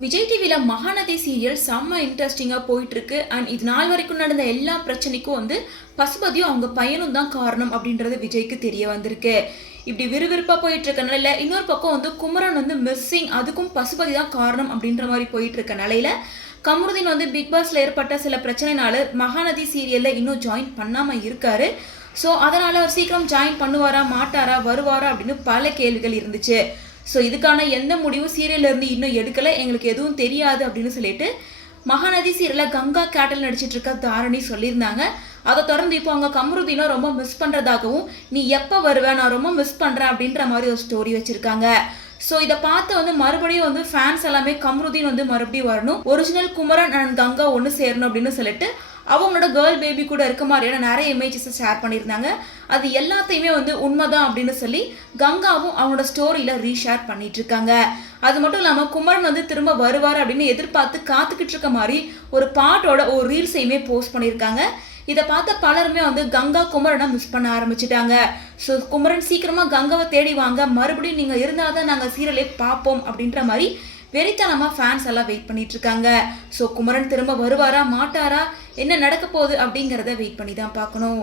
விஜய் டிவியில் மகாநதி சீரியல் செம்ம இன்ட்ரெஸ்டிங்காக போயிட்டுருக்கு. அண்ட் இது நாள் வரைக்கும் நடந்த எல்லா பிரச்சனைக்கும் வந்து பசுபதியும் அவங்க பையனும் தான் காரணம் அப்படின்றது விஜய்க்கு தெரிய வந்திருக்கு. இப்படி விறுவிறுப்பாக போயிட்டு இருக்க நிலையில இன்னொரு பக்கம் வந்து குமரன் வந்து மிஸ்ஸிங் அதுக்கும் பசுபதி தான் காரணம் அப்படின்ற மாதிரி போயிட்டு இருக்க நிலையில கமருதீன் வந்து பிக் பாஸ்ல ஏற்பட்ட சில பிரச்சனைனால மகாநதி சீரியல்ல இன்னும் ஜாயின் பண்ணாம இருக்காரு. ஸோ அதனால அவர் சீக்கிரம் ஜாயின் பண்ணுவாரா மாட்டாரா வருவாரா அப்படின்னு பல கேள்விகள் இருந்துச்சு. ஸோ இதுக்கான எந்த முடிவும் சீரியல்லேருந்து இன்னும் எடுக்கலை. எங்களுக்கு எதுவும் தெரியாது அப்படின்னு சொல்லிட்டு மகாநதி சீரியலில் கங்கா கேட்டல் நடிச்சிட்டு இருக்க தாரணி சொல்லியிருந்தாங்க. அதை தொடர்ந்து இப்போ அவங்க கமருதீனை ரொம்ப மிஸ் பண்ணுறதாகவும் நீ எப்போ வருவ? நான் ரொம்ப மிஸ் பண்ணுறேன் அப்படின்ற மாதிரி ஒரு ஸ்டோரி வச்சுருக்காங்க. ஸோ இதை பார்த்து வந்து மறுபடியும் வந்து ஃபேன்ஸ் எல்லாமே கமருதீன் வந்து மறுபடியும் வரணும். ஒரிஜினல் குமரன் அண்ட் கங்கா ஒன்று சேரணும் அப்படின்னு சொல்லிட்டு அவங்களோட கேர்ள் பேபி கூட இருக்க மாதிரியான நிறைய இமேஜஸை ஷேர் பண்ணியிருந்தாங்க. அது எல்லாத்தையுமே வந்து உண்மைதான் அப்படின்னு சொல்லி கங்காவும் அவங்களோட ஸ்டோரியில் ரீஷேர் பண்ணிட்டு இருக்காங்க அது மட்டும் இல்லாமல் குமரன் வந்து திரும்ப வருவார் அப்படின்னு எதிர்பார்த்து காத்துக்கிட்டு இருக்க மாதிரி ஒரு பாட்டோட ஒரு ரீல்ஸையுமே போஸ்ட் பண்ணியிருக்காங்க. இதை பார்த்த பலருமே வந்து கங்கா குமரனை மிஸ் பண்ண ஆரம்பிச்சிட்டாங்க. ஸோ குமரன் சீக்கிரமாக கங்காவை தேடி வாங்க மறுபடியும் நீங்கள் இருந்தால் தான் நாங்கள் சீரியலே பார்ப்போம் அப்படின்ற மாதிரி வெறித்தனமாக ஃபேன்ஸ் எல்லாம் வெயிட் பண்ணிட்டு இருக்காங்க ஸோ குமரன் திரும்ப வருவாரா மாட்டாரா? என்ன நடக்க போகுது அப்படிங்கிறத வெயிட் பண்ணி தான் பார்க்கணும்.